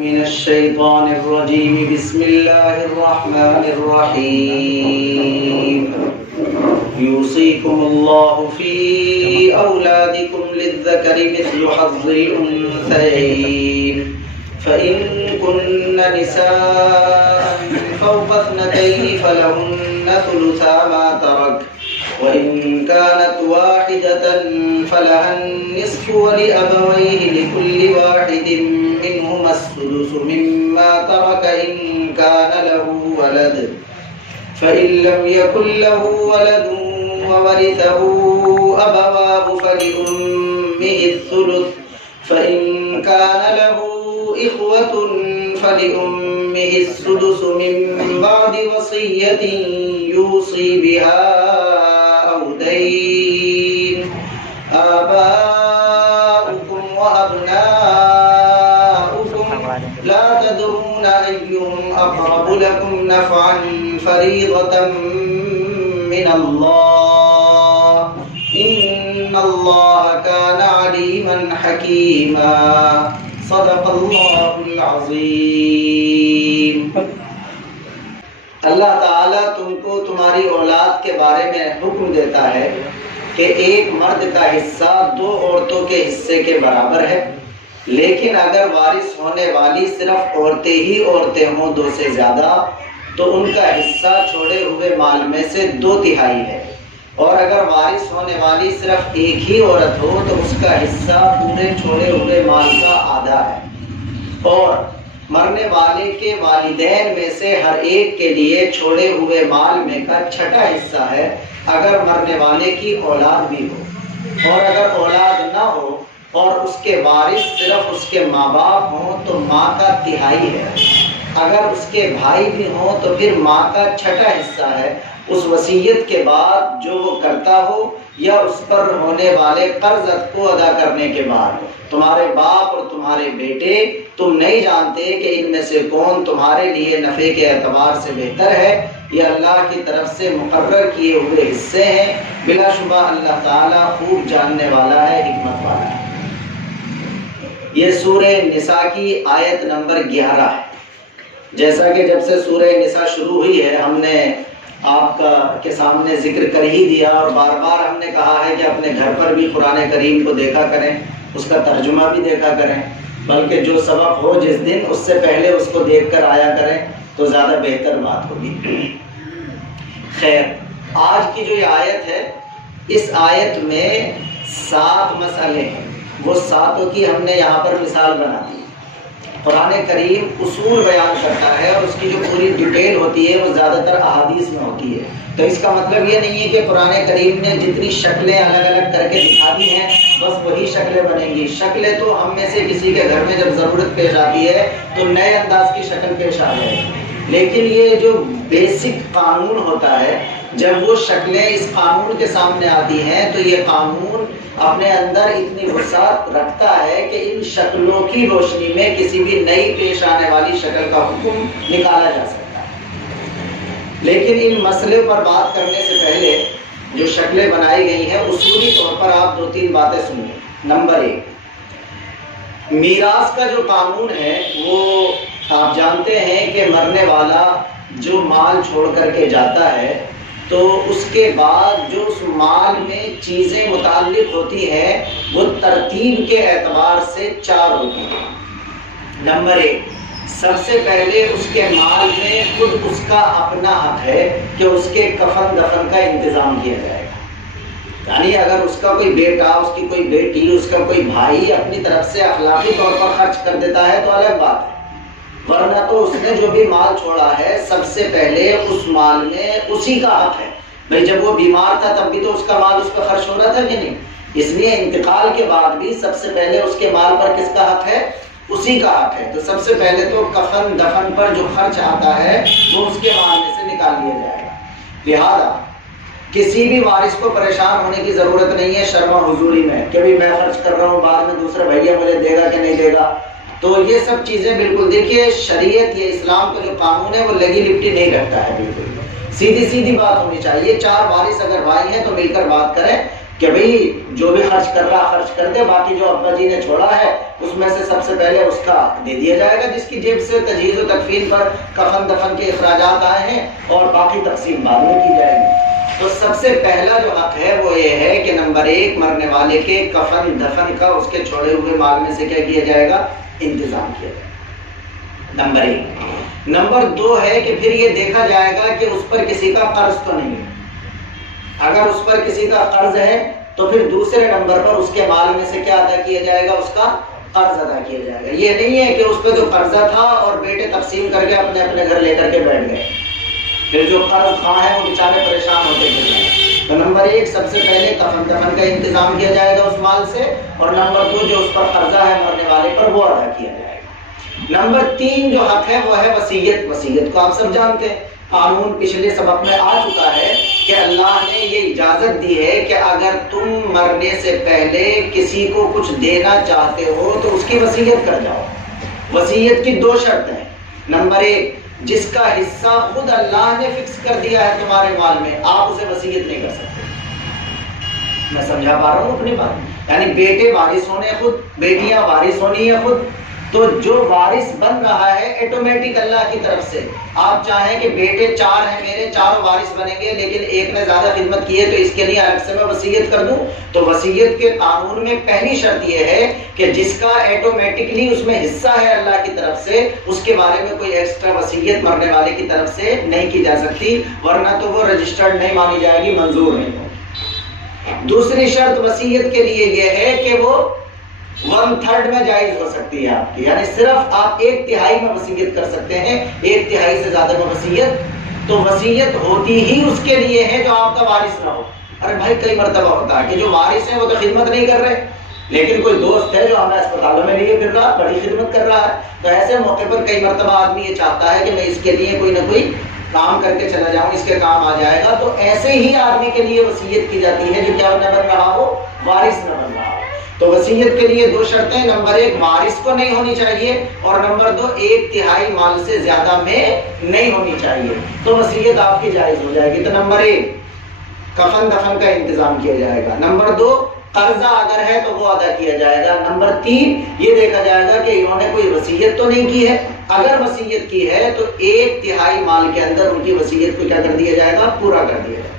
من الشيطان الرجيم بسم الله الرحمن الرحيم يوصيكم الله في أولادكم للذكر مثل حظ الأنثيين فإن كن نساء فوق اثنتين فلهن ثلثا ما ترك وإن كانت واحدة فلها النصف ولأبويه لكل واحد منهما السدس مما ترك إن كان له ولد فإن لم يكن له ولد وورثه أبواه فلأمه الثلث فإن كان له إخوة فلأمه السدس من بعد وصية يوصي بها أو دين آباؤكم وأبناؤكم لا تدرون أيهم أقرب لكم نفعا فريضة من الله إن الله كان عليما حكيما صدق اللہ العظیم۔ اللہ تعالیٰ تم کو تمہاری اولاد کے بارے میں حکم دیتا ہے کہ ایک مرد کا حصہ دو عورتوں کے حصے کے برابر ہے، لیکن اگر وارث ہونے والی صرف عورتیں ہی عورتیں ہوں دو سے زیادہ تو ان کا حصہ چھوڑے ہوئے مال میں سے 2/3 ہے، اور اگر وارث ہونے والی صرف ایک ہی عورت ہو تو اس کا حصہ پورے چھوڑے ہوئے مال کا آدھا ہے، اور مرنے والے کے والدین میں سے ہر ایک کے لیے چھوڑے ہوئے مال میں کا 6واں حصہ ہے اگر مرنے والے کی اولاد بھی ہو، اور اگر اولاد نہ ہو اور اس کے وارث صرف اس کے ماں باپ ہوں تو ماں کا 1/3 ہے، اگر اس کے بھائی بھی ہوں تو پھر ماں کا 6واں حصہ ہے اس وصیت کے بعد جو وہ کرتا ہو یا اس پر ہونے والے قرض کو ادا کرنے کے بعد۔ تمہارے باپ اور تمہارے بیٹے تم نہیں جانتے کہ ان میں سے کون تمہارے لیے نفع کے اعتبار سے بہتر ہے، یہ اللہ کی طرف سے مقرر کیے ہوئے حصے ہیں، بلا شبہ اللہ تعالیٰ خوب جاننے والا ہے، حکمت والا ہے۔ یہ سورہ نساء کی آیت نمبر 11 ہے۔ جیسا کہ جب سے سورہ نساء شروع ہوئی ہے ہم نے آپ کے سامنے ذکر کر ہی دیا، اور بار بار ہم نے کہا ہے کہ اپنے گھر پر بھی قرآن کریم کو دیکھا کریں، اس کا ترجمہ بھی دیکھا کریں، بلکہ جو سبق ہو جس دن اس سے پہلے اس کو دیکھ کر آیا کریں تو زیادہ بہتر بات ہوگی۔ خیر، آج کی جو یہ آیت ہے اس آیت میں 7 مسئلے ہیں، وہ 7 کی ہم نے یہاں پر مثال بنا دی۔ قرآن کریم اصول بیان کرتا ہے اور اس کی جو پوری ڈیٹیل ہوتی ہے وہ زیادہ تر احادیث میں ہوتی ہے، تو اس کا مطلب یہ نہیں ہے کہ قرآن کریم نے جتنی شکلیں الگ الگ کر کے دکھا دی ہیں بس وہی شکلیں بنیں گی۔ شکلیں تو ہم میں سے کسی کے گھر میں جب ضرورت پیش آتی ہے تو نئے انداز کی شکل پیش آ جائے گی، لیکن یہ جو بیسک قانون ہوتا ہے جب وہ شکلیں اس قانون کے سامنے آتی ہیں تو یہ قانون اپنے اندر اتنی وسعت رکھتا ہے کہ ان شکلوں کی روشنی میں کسی بھی نئی پیش آنے والی شکل کا حکم نکالا جا سکتا ہے۔ لیکن ان مسئلے پر بات کرنے سے پہلے جو شکلیں بنائی گئی ہیں اصولی طور پر آپ 2-3 باتیں سنیں۔ نمبر 1، میراث کا جو قانون ہے وہ آپ جانتے ہیں کہ مرنے والا جو مال چھوڑ کر کے جاتا ہے تو اس کے بعد جو اس مال میں چیزیں متعلق ہوتی ہیں وہ ترتیب کے اعتبار سے 4 ہوتی ہیں۔ نمبر 1، سب سے پہلے اس کے مال میں خود اس کا اپنا حق ہے کہ اس کے کفن دفن کا انتظام کیا جائے گا، یعنی اگر اس کا کوئی بیٹا، اس کی کوئی بیٹی، اس کا کوئی بھائی اپنی طرف سے اخلاقی طور پر خرچ کر دیتا ہے تو الگ بات ہے، ورنہ تو اس نے جو بھی مال چھوڑا ہے سب سے پہلے اس مال میں اسی کا حق ہے۔ بھئی جب وہ بیمار تھا تب بھی تو اس کا مال اس پر خرچ ہو رہا تھا کہ نہیں؟ اس لیے انتقال کے بعد بھی سب سے پہلے اس کے مال پر کس کا حق ہے؟ اسی کا حق ہے۔ تو سب سے پہلے تو کفن دفن پر جو خرچ آتا ہے وہ اس کے مال میں سے نکال لیا جائے گا۔ لہذا کسی بھی وارث کو پریشان ہونے کی ضرورت نہیں ہے شرم و حضوری میں کہ بھی میں خرچ کر رہا ہوں، بعد میں دوسرا بھیا مجھے دے گا کہ نہیں دے گا۔ تو یہ سب چیزیں بالکل دیکھیے، شریعت یہ اسلام کا جو قانون ہے وہ لگی لپٹی نہیں رکھتا ہے، بالکل سیدھی سیدھی بات ہونی چاہیے۔ 4 وارث اگر بھائی ہیں تو مل کر بات کریں کہ بھئی جو بھی خرچ کر رہا خرچ کر دے، باقی جو ابا جی نے چھوڑا ہے اس میں سے سب سے پہلے اس کا دے دیا جائے گا جس کی جیب سے تجہیز و تکفین پر کفن دفن کے اخراجات آئے ہیں، اور باقی تقسیم بعد میں کی جائے گی۔ تو سب سے پہلا جو حق ہے وہ یہ ہے کہ نمبر 1 مرنے والے کے کفن دفن کا اس کے چھوڑے ہوئے مال میں سے کیا کیا جائے گا؟ انتظام کیا جائے گا، نمبر 1۔ نمبر 2 ہے کہ پھر یہ دیکھا جائے گا کہ اس پر کسی کا قرض تو نہیں ہے۔ اگر اس پر کسی کا قرض ہے تو پھر دوسرے نمبر پر اس کے مال میں سے کیا ادا کیا جائے گا؟ اس کا قرض ادا کیا جائے گا۔ یہ نہیں ہے کہ اس پہ جو قرضہ تھا اور بیٹے تقسیم کر کے اپنے اپنے گھر لے کر کے بیٹھ گئے، پھر جو قرض خواہ ہے وہ بیچارے پریشان ہوتے گئے۔ تو نمبر 1 سب سے پہلے کفن دفن کا انتظام کیا جائے گا اس مال سے، اور نمبر 2 جو اس پر قرضہ ہے مرنے والے پر وہ ادا کیا جائے گا۔ نمبر 3 جو حق ہے وہ ہے وصیت۔ وصیت کو آپ سب جانتے ہیں، قانون پچھلے سبق میں آ چکا ہے کہ اللہ نے یہ اجازت دی ہے کہ اگر تم مرنے سے پہلے کسی کو کچھ دینا چاہتے ہو تو اس کی وصیت کر جاؤ۔ وصیت کی 2 شرطیں ہیں۔ نمبر 1 جس کا حصہ خود اللہ نے فکس کر دیا ہے تمہارے مال میں، آپ اسے وصیت نہیں کر سکتے۔ میں سمجھا پا رہا ہوں اپنی بات؟ یعنی بیٹے وارث ہونے خود، بیٹیاں وارث ہونی ہے خود، تو جو وارث بن رہا ہے ایٹومیٹک اللہ کی طرف سے، آپ چاہیں کہ بیٹے 4 ہیں میرے، چاروں وارث بنیں گے لیکن ایک نے زیادہ خدمت کی ہے تو اس کے لیے الگ سے میں وصیت کر دوں، تو وصیت کے قانون میں پہلی شرط یہ ہے کہ جس کا ایٹومیٹکلی اس میں حصہ ہے اللہ کی طرف سے، اس کے بارے میں کوئی ایکسٹرا وصیت مرنے والے کی طرف سے نہیں کی جا سکتی، ورنہ تو وہ رجسٹرڈ نہیں مانی جائے گی، منظور نہیں ہوگی۔ دوسری شرط وصیت کے لیے یہ ہے کہ وہ 1/3 میں جائز ہو سکتی ہے آپ کی، یعنی صرف آپ 1/3 میں وصیت کر سکتے ہیں، 1/3 سے زیادہ میں وصیت تو وصیت ہوتی ہی اس کے لیے ہے جو آپ کا وارث نہ ہو۔ ارے بھائی کئی مرتبہ ہوتا ہے کہ جو وارث ہیں وہ تو خدمت نہیں کر رہے، لیکن کوئی دوست ہے جو ہمیں اسپتالوں میں لیے پھر رہا، بڑی خدمت کر رہا ہے، تو ایسے موقع پر کئی مرتبہ آدمی یہ چاہتا ہے کہ میں اس کے لیے کوئی نہ کوئی کام کر کے چلا جاؤں، اس کے کام آ جائے گا، تو ایسے ہی آدمی کے لیے وصیت کی جاتی ہے جو کیا نہ بن رہا ہو، وارث نہ بن رہا ہو۔ تو وصیت کے لیے 2 شرطیں، نمبر 1 وارث کو نہیں ہونی چاہیے، اور نمبر 2 1/3 مال سے زیادہ میں نہیں ہونی چاہیے، تو وصیت آپ کی جائز ہو جائے گی۔ تو نمبر 1 کفن دفن کا انتظام کیا جائے گا، نمبر 2 قرضہ اگر ہے تو وہ ادا کیا جائے گا، نمبر 3 یہ دیکھا جائے گا کہ انہوں نے کوئی وصیت تو نہیں کی ہے، اگر وصیت کی ہے تو 1/3 مال کے اندر ان کی وصیت کو کیا کر دیا جائے گا؟ پورا کر دیا جائے گا۔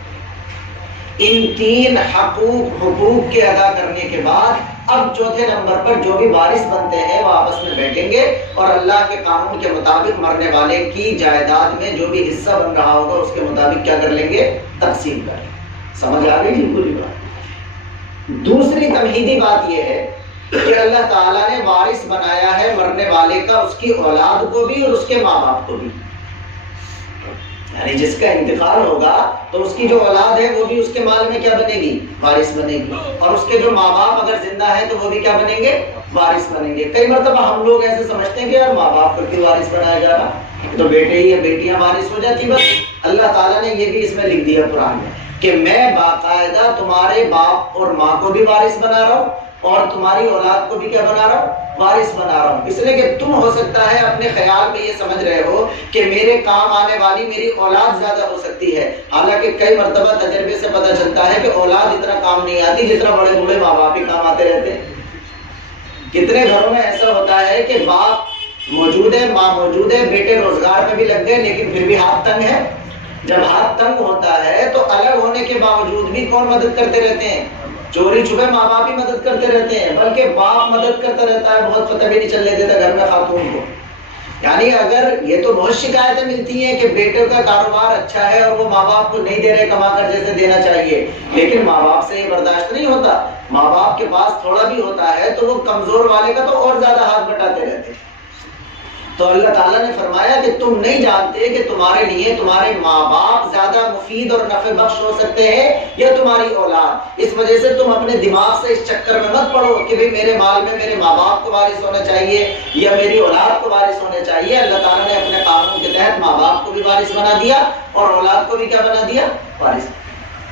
ان 3 حقوق کے ادا کرنے کے بعد اب چوتھے نمبر پر جو بھی وارث بنتے ہیں وہ آپس میں بیٹھیں گے اور اللہ کے قانون کے مطابق مرنے والے کی جائیداد میں جو بھی حصہ بن رہا ہوگا اس کے مطابق کیا کر لیں گے؟ تقسیم کر لیں گے۔ سمجھ آ گئی جی پوری بات؟ دوسری تمہیدی بات یہ ہے کہ اللہ تعالیٰ نے وارث بنایا ہے مرنے والے کا اس کی اولاد کو بھی اور اس کے ماں باپ کو بھی، یعنی جس کا انتقال ہوگا تو اس کی جو اولاد ہے وہ بھی اس کے مال میں کیا بنے گی؟ وارث بنے گی، اور اس کے جو ماں باپ اگر زندہ ہیں تو وہ بھی کیا بنیں گے؟ وارث بنیں گے۔ کئی مرتبہ ہم لوگ ایسے سمجھتے ہیں کہ یار ماں باپ کو کیوں وارث بنایا جا رہا، تو بیٹے ہی یا بیٹیاں وارث ہو جاتی، بس اللہ تعالیٰ نے یہ بھی اس میں لکھ دیا قرآن میں کہ میں باقاعدہ تمہارے باپ اور ماں کو بھی وارث بنا رہا ہوں اور تمہاری اولاد کو بھی کیا بنا رہا ہوں؟ وارث بنا رہا ہوں۔ اس لیے کہ تم ہو سکتا ہے اپنے خیال میں یہ سمجھ رہے ہو کہ میرے کام آنے والی میری اولاد زیادہ ہو سکتی ہے، حالانکہ کئی مرتبہ تجربے سے پتہ چلتا ہے کہ اولاد اتنا کام نہیں آتی جتنا بڑے بوڑھے ماں باپ ہی کام آتے رہتے ہیں۔ کتنے گھروں میں ایسا ہوتا ہے کہ باپ موجود ہے، ماں موجود ہے، بیٹے روزگار میں بھی لگ گئے لیکن پھر بھی ہاتھ تنگ ہے۔ جب ہاتھ تنگ ہوتا ہے تو الگ ہونے کے باوجود بھی کون مدد کرتے رہتے ہیں؟ چوری چھپے ماں باپ ہی مدد کرتے رہتے ہیں، بلکہ باپ مدد کرتا رہتا ہے، بہت فتح بھی نہیں چلنے دیتا گھر میں خاتون کو۔ یعنی اگر یہ تو بہت شکایتیں ملتی ہیں کہ بیٹے کا کاروبار اچھا ہے اور وہ ماں باپ کو نہیں دے رہے کما کر جیسے دینا چاہیے، لیکن ماں باپ سے یہ برداشت نہیں ہوتا۔ ماں باپ کے پاس تھوڑا بھی ہوتا ہے تو وہ کمزور والے کا تو اور زیادہ ہاتھ بٹاتے رہتے ہیں۔ تو اللہ تعالیٰ نے فرمایا کہ تم نہیں جانتے کہ تمہارے لیے تمہارے ماں باپ زیادہ مفید اور نفع بخش ہو سکتے ہیں یا تمہاری اولاد، اس وجہ سے تم اپنے دماغ سے اس چکر میں مت پڑو کہ بھئی میرے مال میں میرے ماں باپ کو وارث ہونا چاہیے یا میری اولاد کو وارث ہونا چاہیے۔ اللہ تعالیٰ نے اپنے قانون کے تحت ماں باپ کو بھی وارث بنا دیا اور اولاد کو بھی کیا بنا دیا؟ وارث۔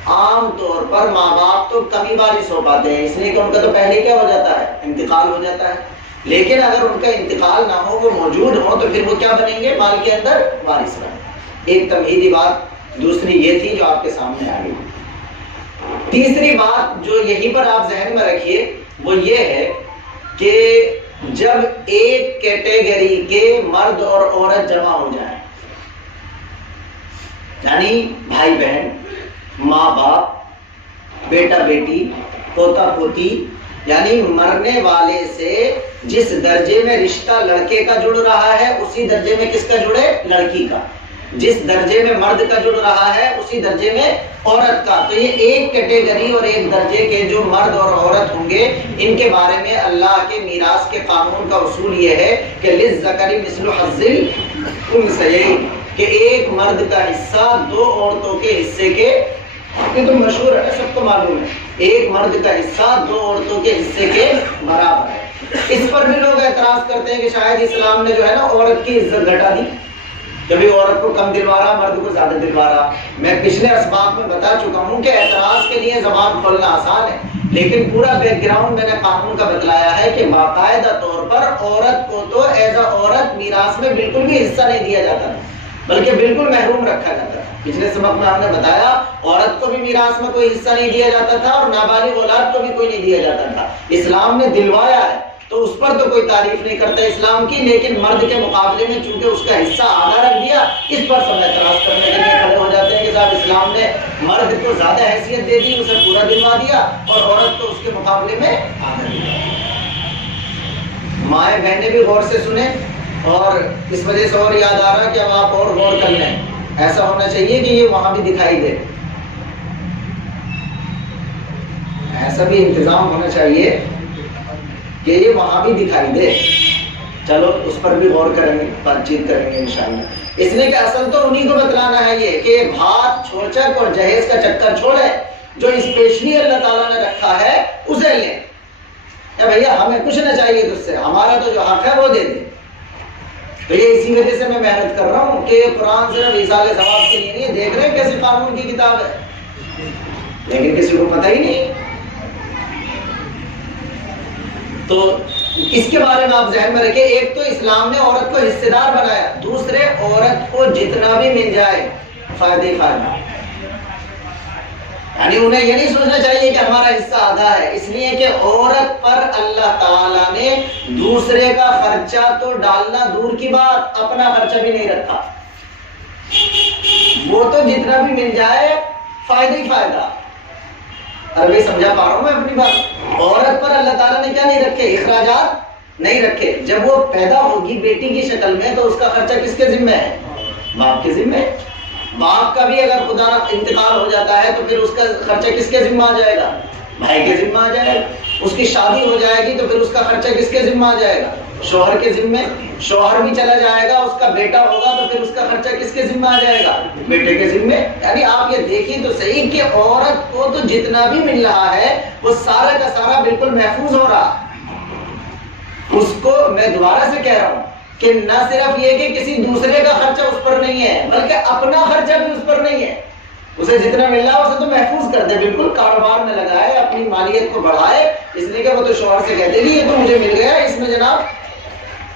عام طور پر ماں باپ تو کم ہی وارث ہو پاتے ہیں، اس لیے کہ ان کا تو پہلے کیا ہو جاتا ہے؟ انتقال ہو جاتا ہے، لیکن اگر ان کا انتقال نہ ہو، وہ موجود ہوں، تو پھر وہ کیا بنیں گے؟ مال کے اندر وارث بنیں گے۔ ایک تمہیدی بات دوسری یہ تھی جو آپ کے سامنے آ گئی۔ تیسری بات جو یہیں پر آپ ذہن میں رکھیے وہ یہ ہے کہ جب ایک کیٹیگری کے مرد اور عورت جمع ہو جائیں، یعنی بھائی بہن، ماں باپ، بیٹا بیٹی، پوتا پوتی، یعنی مرنے والے سے جس درجے میں رشتہ لڑکے کا جڑ رہا ہے اسی درجے میں کس کا جڑے؟ لڑکی کا۔ جس درجے میں مرد کا جڑ رہا ہے اسی درجے میں عورت کا۔ تو یہ ایک کیٹیگری اور ایک درجے کے جو مرد اور عورت ہوں گے، ان کے بارے میں اللہ کے میراث کے قانون کا اصول یہ ہے کہ للذکر مثل حظ الانثیین، کہ ایک مرد کا حصہ دو عورتوں کے حصے کے، یہ تو مشہور ہے، سب کو معلوم ہے، ایک مرد کا حصہ دو عورتوں کے حصے کے برابر ہے۔ اس پر بھی لوگ اعتراض کرتے ہیں کہ شاید اسلام نے جو ہے نا عورت کی عزت گھٹا دی، کبھی عورت کو کم دلوا رہا، مرد کو زیادہ دلوا رہا۔ میں پچھلے اسباق میں بتا چکا ہوں کہ اعتراض کے لیے زبان کھولنا آسان ہے، لیکن پورا بیک گراؤنڈ میں نے قانون کا بتلایا ہے کہ باقاعدہ طور پر عورت کو تو ایز اے عورت میراث میں بالکل بھی حصہ نہیں دیا جاتا تھا، بلکہ بالکل محروم رکھا جاتا تھا۔ پچھلے سبق میں ہم نے بتایا عورت کو بھی میراث میں کوئی حصہ نہیں دیا جاتا تھا اور نابالغ اولاد کو بھی کوئی نہیں دیا جاتا تھا۔ اسلام نے دلوایا ہے تو اس پر تو کوئی تعریف نہیں کرتا اسلام کی، لیکن مرد کے مقابلے میں چونکہ اس کا حصہ آدھا رکھ دیا، اس پر سب اعتراض کرنے کے لیے کھڑے ہو جاتے ہیں کہ صاحب اسلام نے مرد کو زیادہ حیثیت دے دی، اسے پورا دلوا دیا، اور عورت کو اس کے مقابلے میں آدھا دیا۔ مائیں بہنیں بھی غور سے سنیں، اور اس وجہ سے اور یاد آ رہا کہ اب آپ اور غور کر لیں، ایسا ہونا چاہیے کہ یہ وہاں بھی دکھائی دے، ایسا بھی انتظام ہونا چاہیے کہ یہ وہاں بھی دکھائی دے۔ چلو اس پر بھی غور کریں گے، بات چیت کریں گے انشاءاللہ۔ اس لیے کہ اصل تو انہی کو بتلانا ہے یہ کہ بھات چھوچک اور جہیز کا چکر چھوڑے، جو اسپیشلی اللہ تعالیٰ نے رکھا ہے اسے لیں۔ اے بھیا ہمیں کچھ نہ چاہیے تجھ سے، ہمارا تو جو حق ہے وہ دے دے۔ تو یہ اسی وجہ سے میں محنت کر رہا ہوں کہ قرآن صرف ایصال ثواب کے لیے نہیں، دیکھ رہے ہیں کیسے قانون کی کتاب ہے، لیکن کسی کو پتہ ہی نہیں۔ تو اس کے بارے میں آپ ذہن میں رکھیں، ایک تو اسلام نے عورت کو حصے دار بنایا، دوسرے عورت کو جتنا بھی مل جائے فائدہ ہی فائدہ، یعنی انہیں یہ نہیں سوچنا چاہیے کہ ہمارا حصہ آدھا ہے، اس لیے کہ عورت پر اللہ تعالیٰ نے دوسرے کا خرچہ تو ڈالنا دور کی بات، اپنا خرچہ بھی نہیں رکھا، وہ تو جتنا بھی مل جائے فائدہ ہی فائدہ۔ عربی سمجھا پا رہا ہوں میں اپنی بات؟ عورت پر اللہ تعالیٰ نے کیا نہیں رکھے؟ اخراجات نہیں رکھے۔ جب وہ پیدا ہوگی بیٹی کی شکل میں تو اس کا خرچہ کس کے ذمہ ہے؟ باپ کے ذمہ۔ باپ کا بھی اگر خدا انتقال ہو جاتا ہے تو پھر اس کا خرچہ کس کے ذمہ آ جائے گا؟ بھائی کے ذمہ آ جائے گا۔ اس کی شادی ہو جائے گی تو پھر اس کا خرچہ کس کے ذمہ آ جائے گا؟ شوہر کے ذمہ۔ شوہر بھی چلا جائے گا، اس کا بیٹا ہوگا تو پھر اس کا خرچہ کس کے ذمہ آ جائے گا؟ بیٹے کے ذمہ۔ یعنی آپ یہ دیکھیں تو صحیح کہ عورت کو تو جتنا بھی مل رہا ہے وہ سارا کا سارا بالکل محفوظ ہو رہا۔ اس کو میں دوبارہ سے کہہ رہا ہوں کہ نہ صرف یہ کہ کسی دوسرے کا خرچہ اس پر نہیں ہے، بلکہ اپنا خرچہ بھی اس پر نہیں ہے۔ اسے جتنا مل رہا ہے اسے تو محفوظ کر دے، بالکل کاروبار میں لگائے، اپنی مالیت کو بڑھائے، اس لیے کہ وہ تو شوہر سے کہتے ہیں یہ تو مجھے مل گیا اس میں جناب،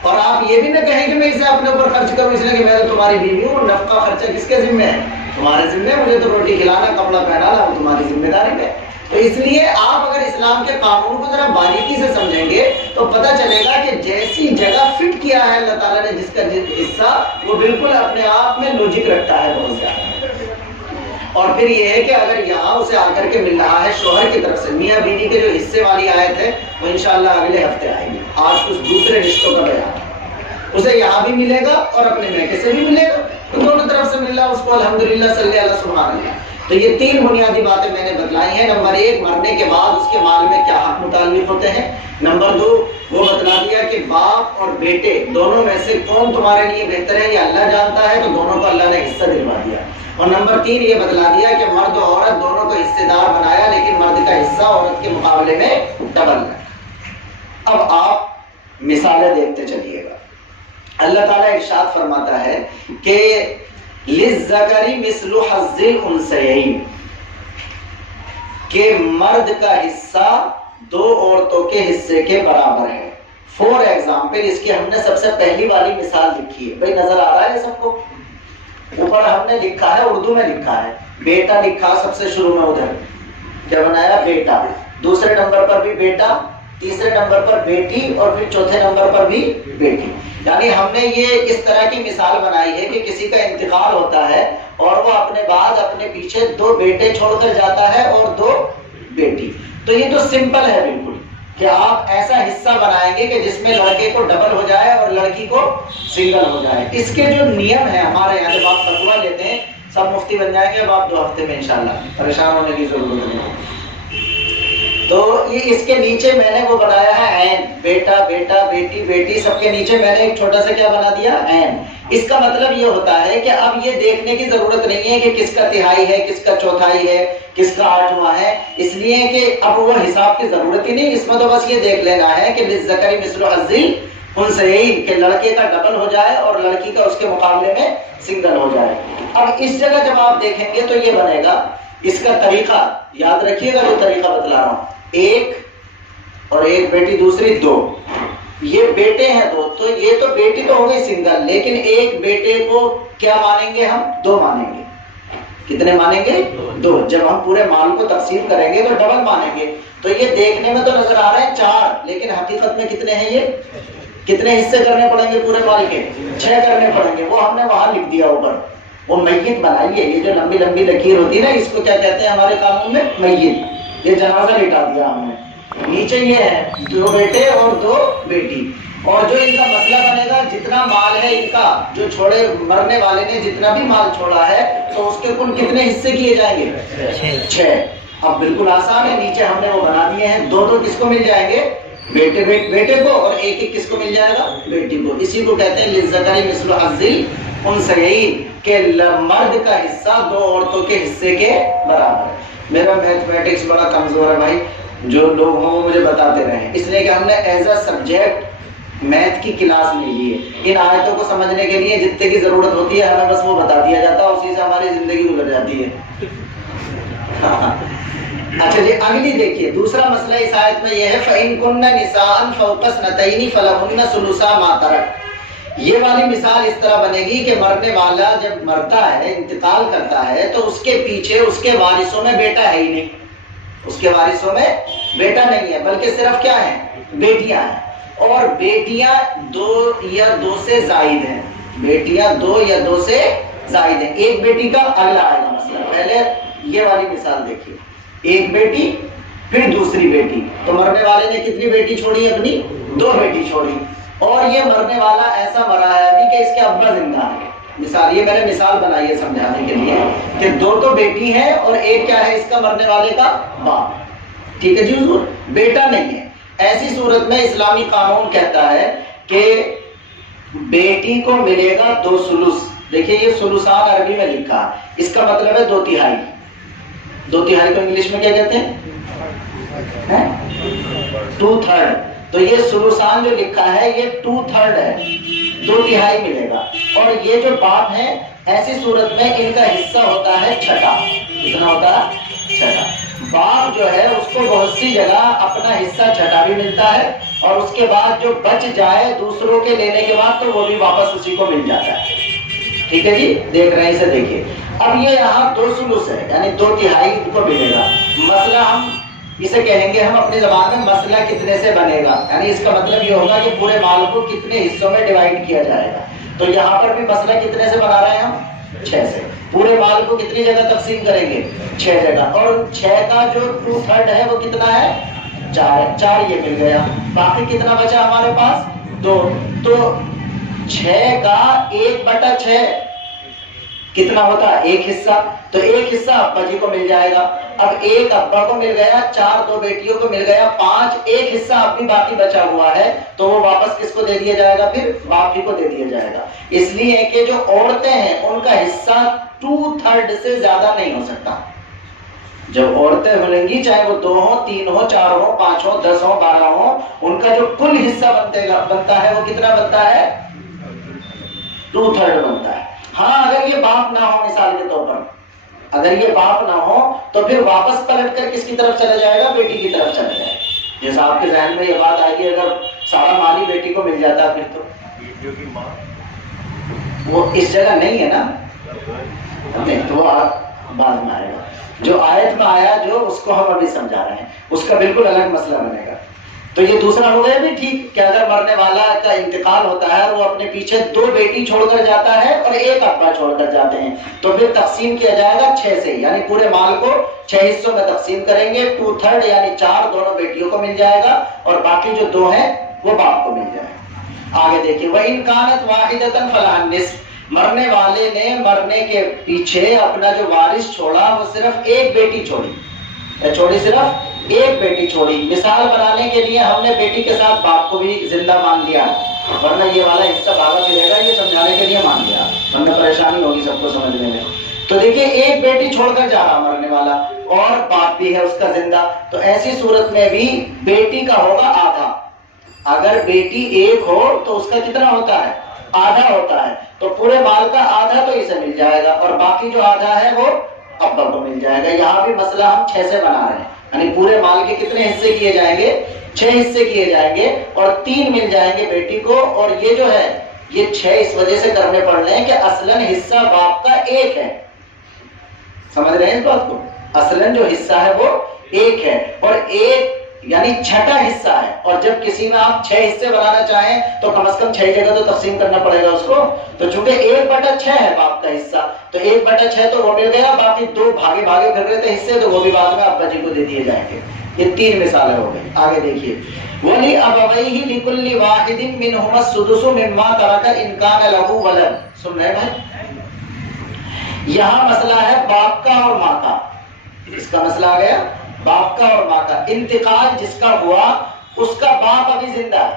اور آپ یہ بھی نہ کہیں کہ میں اسے اپنے اوپر خرچ کروں، اس لیے کہ میں تو تمہاری بیوی ہوں، نفقہ خرچہ کس کے ذمہ ہے؟ تمہارے ذمہ ہے، مجھے تو روٹی کھلانا، کپڑا پہنانا وہ تمہاری ذمہ داری ہے۔ تو اس لیے آپ اگر اسلام کے قانون کو ذرا باریکی سے سمجھیں گے تو پتہ چلے گا کہ جیسی جگہ فٹ کیا ہے اللہ تعالیٰ نے جس کا حصہ، وہ بالکل اپنے آپ میں لوجک رکھتا ہے بہت زیادہ۔ اور پھر یہ ہے کہ اگر یہاں اسے آ کر کے مل رہا ہے شوہر کی طرف سے، میاں بیوی کے جو حصے والی آیت ہے وہ انشاءاللہ اگلے ہفتے آئے گی۔ آج کچھ دوسرے رشتوں کا بیان، اسے یہاں بھی ملے گا اور اپنے میکے سے بھی ملے گا، تو دونوں طرف سے مل رہا اس کو، الحمدللہ، صلی اللہ سبحان اللہ۔ تو یہ تین بنیادی باتیں میں نے بتلائی ہیں۔ نمبر ایک، مرنے کے بعد اس کے مال میں کیا حق متعلق ہوتے ہیں۔ نمبر دو، وہ بتلا دیا کہ باپ اور بیٹے دونوں میں سے کون تمہارے لیے بہتر ہے یہ اللہ جانتا ہے، تو دونوں کو اللہ نے حصہ دلوا دیا۔ اور نمبر تین یہ بتلا دیا کہ مرد و عورت دونوں کو حصے دار بنایا، لیکن مرد کا حصہ عورت کے مقابلے میں ڈبل ہے۔ اب آپ مثالیں دیکھتے چلیے گا۔ اللہ تعالیٰ ارشاد فرماتا ہے کہ للذکر مثل حظ الانثیین، کہ مرد کا حصہ دو عورتوں کے حصے کے برابر ہے۔ فور ایگزامپل، اس کی ہم نے سب سے پہلی والی مثال لکھی ہے، بھائی نظر آ رہا ہے سب کو؟ اوپر ہم نے لکھا ہے، اردو میں لکھا ہے، بیٹا لکھا سب سے شروع میں ادھر، کیا بنایا؟ بیٹا. دوسرے نمبر پر بھی بیٹا، تیسرے نمبر پر بیٹی، اور پھر چوتھے نمبر پر بھی بیٹی. یعنی ہم نے یہ اس طرح کی مثال بنائی ہے کہ کسی کا انتقال ہوتا ہے اور وہ اپنے بعد اپنے پیچھے 2 بیٹے چھوڑ کر جاتا ہے اور 2 بیٹی. تو یہ تو سمپل ہے بالکل کہ آپ ایسا حصہ بنائیں گے کہ جس میں لڑکے کو ڈبل ہو جائے اور لڑکی کو سنگل ہو جائے. اس کے جو نیم ہے ہمارے یہاں، جب آپ فتویٰ لیتے ہیں سب مفتی بن جائیں گے اب آپ 2 ہفتے میں انشاءاللہ، پریشان ہونے کی ضرورت نہیں. تو یہ اس کے نیچے میں نے وہ بنایا ہے عین، بیٹا بیٹا بیٹی بیٹی، سب کے نیچے میں نے ایک چھوٹا سا کیا بنا دیا؟ عین. اس کا مطلب یہ ہوتا ہے کہ اب یہ دیکھنے کی ضرورت نہیں ہے کہ کس کا تہائی ہے، کس کا چوتھائی ہے، کس کا 8واں ہے، اس لیے کہ اب وہ حساب کی ضرورت ہی نہیں. اس میں تو بس یہ دیکھ لینا ہے کہ للذکر مثل حظ الانثیین، کہ لڑکے کا ڈبل ہو جائے اور لڑکی کا اس کے مقابلے میں سنگل ہو جائے. اب اس جگہ جب آپ دیکھیں گے تو یہ بنے گا. اس کا طریقہ یاد رکھیے گا، جو طریقہ بتلا رہا ہوں. ایک اور ایک بیٹی، دوسری 2. یہ بیٹے ہیں 2، تو یہ تو بیٹی تو ہو گئی سنگل، لیکن ایک بیٹے کو کیا مانیں گے ہم؟ 2 مانیں گے. کتنے مانیں گے؟ 2. جب ہم پورے مال کو تقسیم کریں گے تو ڈبل مانیں گے. تو یہ دیکھنے میں تو نظر آ رہے ہیں 4، لیکن حقیقت میں کتنے ہیں؟ یہ کتنے حصے کرنے پڑیں گے پورے مال کے؟ 6 کرنے پڑیں گے. وہ ہم نے وہاں لکھ دیا اوپر، وہ میت بنائی ہے. یہ جو لمبی لمبی لکیر ہوتی ہے نا، اس کو کیا کہتے ہیں ہمارے قانون میں؟ میت. یہ جنازہ لٹا دیا ہم نے. نیچے یہ ہے 2 بیٹے اور 2 بیٹی. اور جو ان کا مسئلہ بنے گا، جتنا مال ہے ان کا، جو چھوڑے مرنے والے نے جتنا بھی مال چھوڑا ہے، تو اس کے کل کتنے حصے کیے جائیں گے؟ 6. اب بالکل آسان ہے، نیچے ہم نے وہ بنا دیے ہیں. 2 کس کو مل جائیں گے؟ بیٹے کو، اور 1 کس کو مل جائے گا؟ بیٹی کو. اسی کو کہتے ہیں للذکر مثل حظ الانثیین، کہ مرد کا حصہ 2 عورتوں کے حصے کے برابر ہے. میرا میتھمیٹکس بڑا کمزور ہے بھائی، جو لوگ ہوں وہ مجھے بتاتے رہے، اس لیے کہ ہم نے ایز اے سبجیکٹ میتھ کی کلاس نہیں لی ہے. ان آیتوں کو سمجھنے کے لیے جتنے کی ضرورت ہوتی ہے ہمیں بس وہ بتا دیا جاتا ہے، اسی سے ہماری زندگی گزر جاتی ہے. اچھا جی، اگلی دیکھیے. دوسرا مسئلہ اس آیت میں یہ ہے فَإِن كُنَّ نِسَاءً فَوْقَ اثْنَتَيْنِ فَلَهُنَّ ثُلُثَا مَا تَرَكَ. یہ والی مثال اس طرح بنے گی کہ مرنے والا جب مرتا ہے، انتقال کرتا ہے، تو اس کے پیچھے اس کے وارثوں میں بیٹا ہے ہی نہیں. اس کے وارثوں میں بیٹا نہیں ہے، بلکہ صرف کیا ہے؟ بیٹیاں ہیں. اور بیٹیاں 2 یا 2 سے زائد ہیں. بیٹیاں 2 یا 2 سے زائد ہیں. ایک بیٹی کا اگلا آئے گا مسئلہ. پہلے یہ والی مثال دیکھیے، ایک بیٹی پھر دوسری بیٹی. تو مرنے والے نے کتنی بیٹی چھوڑی؟ اپنی 2 بیٹی چھوڑی. اور یہ مرنے والا ایسا مرا ہے ابھی کہ اس کے ابا زندہ ہے. مثال، یہ میں نے مثال بنائی ہے سمجھانے کے لیے کہ 2 تو بیٹی ہیں اور ایک کیا ہے اس کا مرنے والے کا؟ باپ. ٹھیک ہے جی حضور، بیٹا نہیں ہے. ایسی صورت میں اسلامی قانون کہتا ہے کہ بیٹی کو ملے گا 2 ثلث. دیکھیے یہ ثلثان عربی میں لکھا، اس کا مطلب ہے 2 تہائی. 2 تہائی کو انگلش میں کیا کہتے ہیں؟ 2/3. تو یہ ثلثان جو لکھا ہے یہ 2/3 ہے، 2 تہائی ملے گا. اور یہ جو باپ ہیں، ایسی صورت میں ان کا حصہ ہوتا ہے 6. کتنا ہوتا ہے؟ 6. باپ جو ہے اس کو بہت سی جگہ اپنا حصہ 6 بھی ملتا ہے، اور اس کے بعد جو بچ جائے دوسروں کے لینے کے بعد تو وہ بھی واپس اسی کو مل جاتا ہے. ٹھیک ہے جی، دیکھ رہے ہیں اسے. دیکھیے اب یہ یہاں 2 ثلث ہے، یعنی 2 تہائی ان کو ملے گا. مسئلہ ہم اسے کہیں گے ہم اپنی زبان میں مسئلہ کتنے سے بنے گا، یعنی اس کا مطلب یہ ہوگا کہ پورے مال کو کتنے حصوں میں ڈیوائیڈ کیا جائے گا. تو یہاں پر بھی مسئلہ کتنے سے بنا رہے ہیں ہم؟ 6 سے. پورے مال کو کتنی جگہ تقسیم کریں گے؟ 6 جگہ. اور 6 کا جو 2/3 ہے وہ کتنا ہے؟ 4 ہے. 4 یہ مل گیا. باقی کتنا بچا ہمارے پاس؟ 2. تو 6 کا 1/6 کتنا ہوتا ہے؟ 1 حصہ. تو 1 حصہ ابا جی کو مل جائے گا. اب 1 ابا کو مل گیا، 4 2 بیٹیوں کو مل گیا، 5 1 حصہ اب بھی باقی بچا ہوا ہے، تو وہ واپس کس کو دے دیا جائے گا؟ پھر باپ ہی کو دے دیا جائے گا. اس لیے کہ جو عورتیں ہیں ان کا حصہ 2/3 سے زیادہ نہیں ہو سکتا. جب عورتیں ملیں گی، چاہے وہ 2 ہوں 3 ہوں 4 ہوں 5 ہوں 10 ہوں 12 ہوں، ان کا جو کل حصہ بنتا ہے وہ کتنا بنتا ہے؟ 2/3 بنتا ہے. ہاں اگر یہ باپ نہ ہو، مثال کے طور پر اگر یہ باپ نہ ہو تو پھر واپس پلٹ کر کس کی طرف چلا جائے گا؟ بیٹی کی طرف چلا جائے گا. جیسا آپ کے ذہن میں یہ بات آئے گی، اگر سارا مال ہی بیٹی کو مل جاتا پھر تو وہ اس جگہ نہیں ہے نا. نہیں تو بعد میں آئے گا. جو آیت میں آیا جو اس کو ہم ابھی سمجھا رہے ہیں اس کا بالکل الگ مسئلہ بنے گا. تو یہ دوسرا ہو گیا بھی ٹھیک کہ اگر مرنے والا کا انتقال ہوتا ہے وہ اپنے پیچھے 2 بیٹی چھوڑ کر جاتا ہے اور 1 ابا چھوڑ کر جاتے ہیں تو پھر تقسیم کیا جائے گا 6 سے, یعنی پورے مال کو 6 حصوں میں تقسیم کریں گے. 2/3 یعنی 4 دونوں بیٹیوں کو مل جائے گا اور باقی جو 2 ہیں وہ باپ کو مل جائے گا. آگے دیکھیے وَإِنْ كَانَتْ وَاحِدَةً فَلَهَا النِّصْفُ. مرنے والے نے مرنے کے پیچھے اپنا جو وارث چھوڑا وہ صرف 1 بیٹی چھوڑی, صرف 1 بیٹی چھوڑی. مثال بنانے کے لیے ہم نے بیٹی کے ساتھ باپ کو بھی زندہ مان لیا, ورنہ یہ والا حصہ بھاگا پھرے گا, یہ سمجھانے کے لیے مان لیا, ورنہ پریشانی ہوگی سب کو سمجھنے میں. تو دیکھیے 1 بیٹی چھوڑ کر جا رہا مرنے والا اور باپ بھی ہے اس کا زندہ, تو ایسی صورت میں بھی بیٹی کا ہوگا آدھا. اگر بیٹی 1 ہو تو اس کا کتنا ہوتا ہے, آدھا ہوتا ہے. تو پورے مال کا آدھا تو اسے مل جائے گا اور باقی جو آدھا ہے وہ ابا کو مل جائے گا. یہاں بھی مسئلہ ہم 6 سے بنا رہے ہیں, یعنی پورے مال کے کتنے حصے کیے جائیں گے, 6 حصے کیے جائیں گے اور 3 مل جائیں گے بیٹی کو. اور یہ جو ہے یہ 6 اس وجہ سے کرنے پڑ رہے ہیں کہ اصلاً حصہ باپ کا 1 ہے. سمجھ رہے ہیں اس بات کو, اصلاً جو حصہ ہے وہ 1 ہے اور 1 یعنی چھٹا حصہ ہے. اور جب کسی میں آپ 6 حصے بنانا چاہیں تو کم از کم 6 جگہ تو تقسیم کرنا پڑے گا اس کو. تو چونکہ 1/6 ہے باپ کا حصہ تو 1/6 تو وہ مل گیا, باقی 2 بھاگے پھر رہے تھے حصے تو وہ بھی بعد میں ابا جی کو دے دیے جائیں گے. یہ 3 مثالیں ہو گئی. آگے دیکھیے وَلِأَبَوَيْهِ لِكُلِّ وَاحِدٍ مِّنْهُمَا السُّدُسُ مِمَّا تَرَكَ إِنْ كَانَ لَهُ وَلَدٌ. سن رہے بھائی, یہاں مسئلہ ہے باپ کا اور ماں کا. اس کا مسئلہ آ گیا باپ کا اور ماں کا. انتقال جس کا ہوا اس کا باپ ابھی زندہ ہے,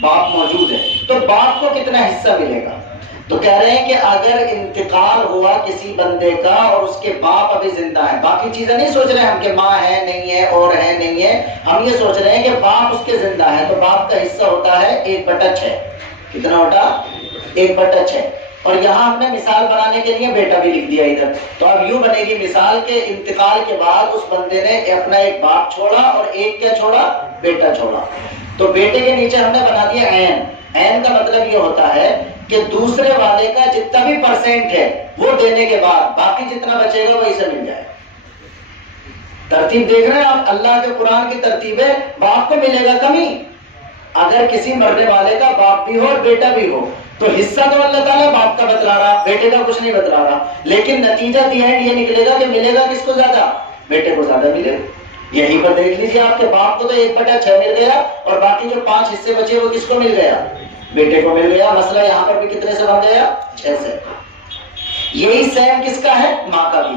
باپ موجود ہے, تو باپ کو کتنا حصہ ملے گا. تو کہہ رہے ہیں کہ اگر انتقال ہوا کسی بندے کا اور اس کے باپ ابھی زندہ ہے, باقی چیزیں نہیں سوچ رہے ہم کہ ماں ہے نہیں ہے اور ہے نہیں ہے, ہم یہ سوچ رہے ہیں کہ باپ اس کے زندہ ہے, تو باپ کا حصہ ہوتا ہے 1/6. کتنا ہوتا 1/6. اور یہاں ہم نے مثال بنانے کے لیے بیٹا بھی لکھ دیا ادھر. تو اب یوں بنے گی مثال کے انتقال کے بعد اس بندے نے اپنا 1 باپ چھوڑا اور 1 کیا چھوڑا, بیٹا چھوڑا. تو بیٹے کے نیچے ہم نے بنا دیا عین. عین کا مطلب یہ ہوتا ہے کہ دوسرے والے کا جتنا بھی % ہے وہ دینے کے بعد باقی جتنا بچے گا وہ اسے مل جائے. ترتیب دیکھ رہے ہیں آپ, اللہ کے قرآن کی ترتیب ہے. باپ کو ملے گا کمی, اگر کسی مرنے والے کا باپ بھی ہو اور بیٹا بھی ہو تو حصہ تو اللہ تعالیٰ باپ کا بتلا رہا, بیٹے کا کچھ نہیں بتلا رہا, لیکن نتیجہ یہ نکلے گا کہ ملے گا کس کو زیادہ, بیٹے کو زیادہ ملے گا. یہیں پر دیکھ لیجیے آپ کے باپ کو تو 1/6 مل گیا اور باقی جو 5 حصے بچے وہ کس کو مل گیا, بیٹے کو مل گیا. مسئلہ یہاں پر بھی کتنے سے بن گیا, 6 سے. یہی سیم کس کا ہے, ماں کا بھی.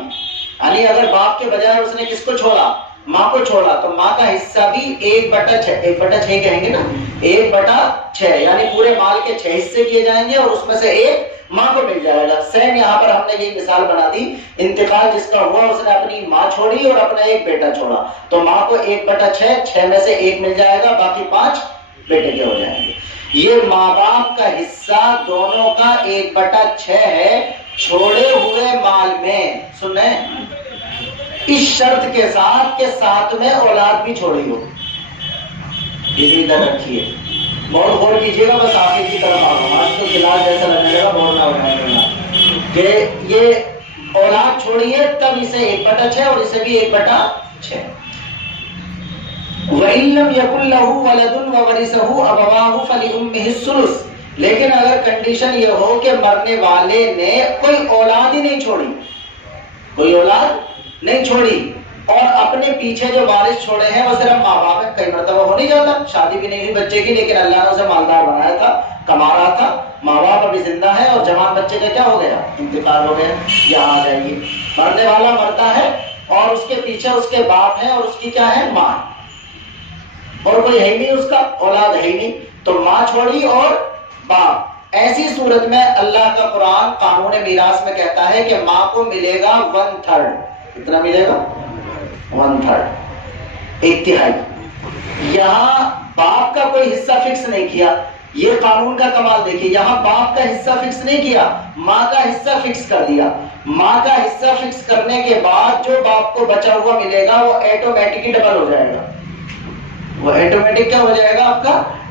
یعنی اگر باپ کے بجائے اس نے کس کو چھوڑا, ماں کو چھوڑا, تو ماں کا حصہ بھی 1/6 کہیں گے نا, 1/6 یعنی پورے مال کے 6 حصے کیے جائیں گے اور اس میں سے 1 ماں کو مل جائے گا. سیم یہاں پر ہم نے یہ مثال بنا دی, انتقال جس کا ہوا اس نے اپنی ماں چھوڑی اور اپنا 1 بیٹا چھوڑا, تو ماں کو 1/6, 6 میں سے 1 مل جائے گا, باقی 5 بیٹے کے ہو جائیں گے. یہ ماں باپ کا حصہ دونوں کا 1/6 ہے چھوڑے ہوئے مال میں. سنیں, اس شرط کے ساتھ کہ ساتھ میں اولاد بھی چھوڑی ہو. ادھر رکھیے, بہت غور کیجیے گا, بس آخر کی طرف آ رہا ہوں. آج تو کلاس جیسا لگنے لگا, بہت نہ اٹھائے کہ یہ اولاد چھوڑیے تب اسے 1/6 اور اسے بھی 1/6. وَإِن لَّمْ يَكُن لَّهُ وَلَدٌ وَوَرِثَهُ أَبَوَاهُ فَلِأُمِّهِ الثُّلُثُ. لیکن اگر کنڈیشن یہ ہو کہ مرنے والے نے کوئی اولاد ہی نہیں چھوڑی, کوئی اولاد نہیں چھوڑی اور اپنے پیچھے جو وارث چھوڑے ہیں وہ صرف ماں باپ ہیں. کئی مرتبہ ہو نہیں جاتا, شادی بھی نہیں ہوئی بچے کی, لیکن اللہ نے اسے مالدار بنایا تھا, کما رہا تھا, ماں باپ ابھی زندہ ہے اور جوان بچے کا کیا ہو گیا, انتقال ہو گیا. یہاں آ جائیے, مرنے والا مرتا ہے اور اس کے پیچھے اس کے باپ ہیں اور اس کی کیا ہے, ماں, اور کوئی ہے ہی نہیں, اس کا اولاد ہے ہی نہیں, تو ماں چھوڑی اور باپ. ایسی صورت میں اللہ کا قرآن قانون میراث میں کہتا ہے کہ ماں کو ملے گا 1/3. کتنا ملے گا, 1/3, 1/3. یہاں باپ کا کوئی حصہ فکس نہیں کیا. یہ قانون کا کمال دیکھیے, یہاں باپ کا حصہ فکس نہیں کیا, ماں کا حصہ فکس کر دیا. ماں کا حصہ فکس کرنے کے بعد جو باپ کو بچا ہوا ملے گا وہ ایٹومیٹک ہی ڈبل ہو جائے گا. وہ ایٹومیٹک کیا ہو جائے گا آپ کا,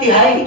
1/3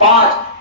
5,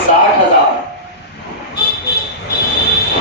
60,000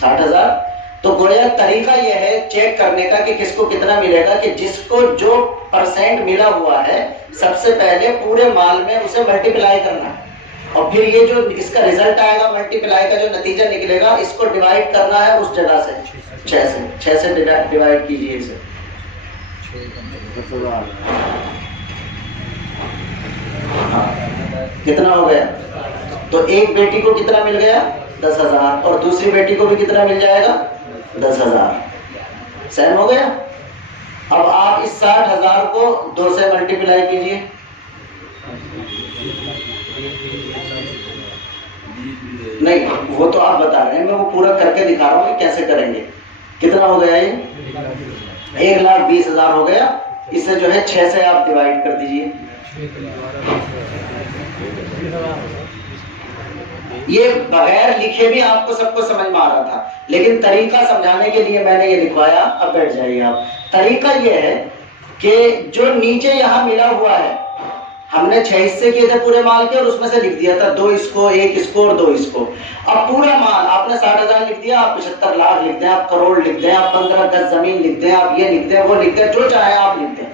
60,000. تو گویا طریقہ یہ ہے چیک کرنے کا کہ کس کو کتنا ملے گا کہ جس کو جو پرسنٹ ملا ہوا ہے سب سے پہلے پورے مال میں اسے ملٹیپلائی کرنا ہے، اور پھر یہ جو اس کا رزلٹ آئے گا ملٹیپلائی کا جو نتیجہ نکلے گا اس کو ڈیوائڈ کرنا ہے اس جگہ سے 6 سے ڈیوائڈ کیجیے اسے. کتنا ہو گیا؟ تو ایک بیٹی کو کتنا مل گیا؟ 10,000. اور دوسری بیٹی کو بھی کتنا مل جائے گا؟ 10,000. سیم ہو گیا. اب آپ اس 60,000 کو 2 سے ملٹیپلائی کیجیے. نہیں وہ تو آپ بتا رہے ہیں، میں وہ پورا کر کے دکھا رہا ہوں کہ کیسے کریں گے. کتنا ہو گیا یہ؟ 1,20,000 ہو گیا. اسے جو ہے 6 سے آپ ڈیوائڈ کر دیجیے. یہ بغیر لکھے بھی آپ کو سب کو سمجھ میں آ رہا تھا، لیکن طریقہ سمجھانے کے لیے میں نے یہ لکھوایا. اب بیٹھ جائیے آپ. طریقہ یہ ہے کہ جو نیچے یہاں ملا ہوا ہے ہم نے 6 حصے کیے تھے پورے مال کے اور اس میں سے لکھ دیا تھا 2 اس کو، 1 اس کو اور 2 اس کو. اب پورا مال آپ نے 60,000 لکھ دیا، آپ 75 لاکھ لکھ دیں، آپ کروڑ لکھ دیں، آپ 15 گز زمین لکھ دیں، آپ یہ لکھ دیں وہ لکھ دیں، جو چاہے آپ لکھ دیں.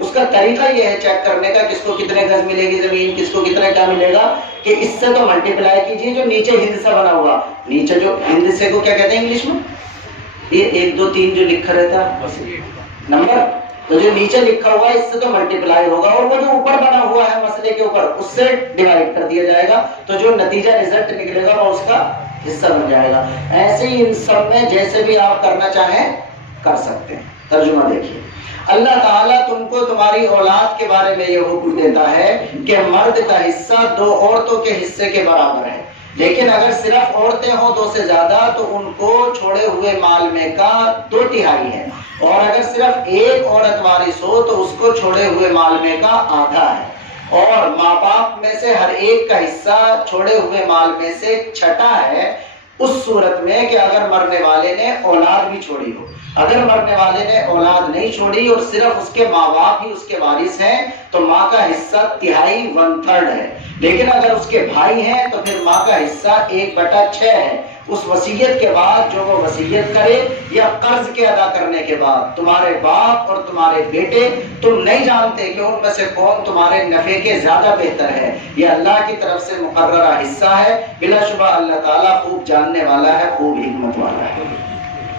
اس کا طریقہ یہ ہے چیک کرنے کا کس کو کتنے گز ملے گی زمین، کس کو کتنا کیا ملے گا، کہ اس سے تو ملٹیپلائی کیجیے جو نیچے ہند سے بنا ہوا. نیچے جو ہند سے کو کیا کہتے ہیں انگلش میں؟ یہ 1 2 3 جو لکھا رہتا ہے نمبر، تو جو نیچے لکھا ہوا ہے اس سے تو ملٹیپلائی ہوگا، اور وہ جو اوپر بنا ہوا ہے مسئلے کے اوپر اس سے ڈیوائڈ کر دیا جائے گا، تو جو نتیجہ رزلٹ نکلے گا وہ اس کا حصہ بن جائے گا. ایسے ہی ان سب میں جیسے بھی آپ کرنا چاہیں کر سکتے ہیں. ترجمہ دیکھیے. اللہ تعالیٰ تم کو تمہاری اولاد کے بارے میں یہ حکم دیتا ہے کہ مرد کا حصہ 2 عورتوں کے حصے کے برابر ہے، لیکن اگر صرف عورتیں ہوں 2 سے زیادہ تو ان کو چھوڑے ہوئے مال میں کا 2/3 ہے، اور اگر صرف ایک عورت وارث ہو تو اس کو چھوڑے ہوئے مال میں کا آدھا ہے، اور ماں باپ میں سے ہر ایک کا حصہ چھوڑے ہوئے مال میں سے 1/6 ہے اس صورت میں کہ اگر مرنے والے نے اولاد بھی چھوڑی ہو. اگر مرنے والے نے اولاد نہیں چھوڑی اور صرف اس کے ماں باپ ہی اس کے وارث ہیں تو ماں کا حصہ 1/3 ہے، لیکن اگر اس کے بھائی ہیں تو پھر ماں کا حصہ 1/6 ہے. اس وصیت کے بعد جو وہ وصیت کرے یا قرض کے ادا کرنے کے بعد. تمہارے باپ اور تمہارے بیٹے تم نہیں جانتے کہ ان میں سے کون تمہارے نفع کے زیادہ بہتر ہے. یہ اللہ کی طرف سے مقررہ حصہ ہے. بلا شبہ اللہ تعالیٰ خوب جاننے والا ہے، خوب حکمت والا ہے.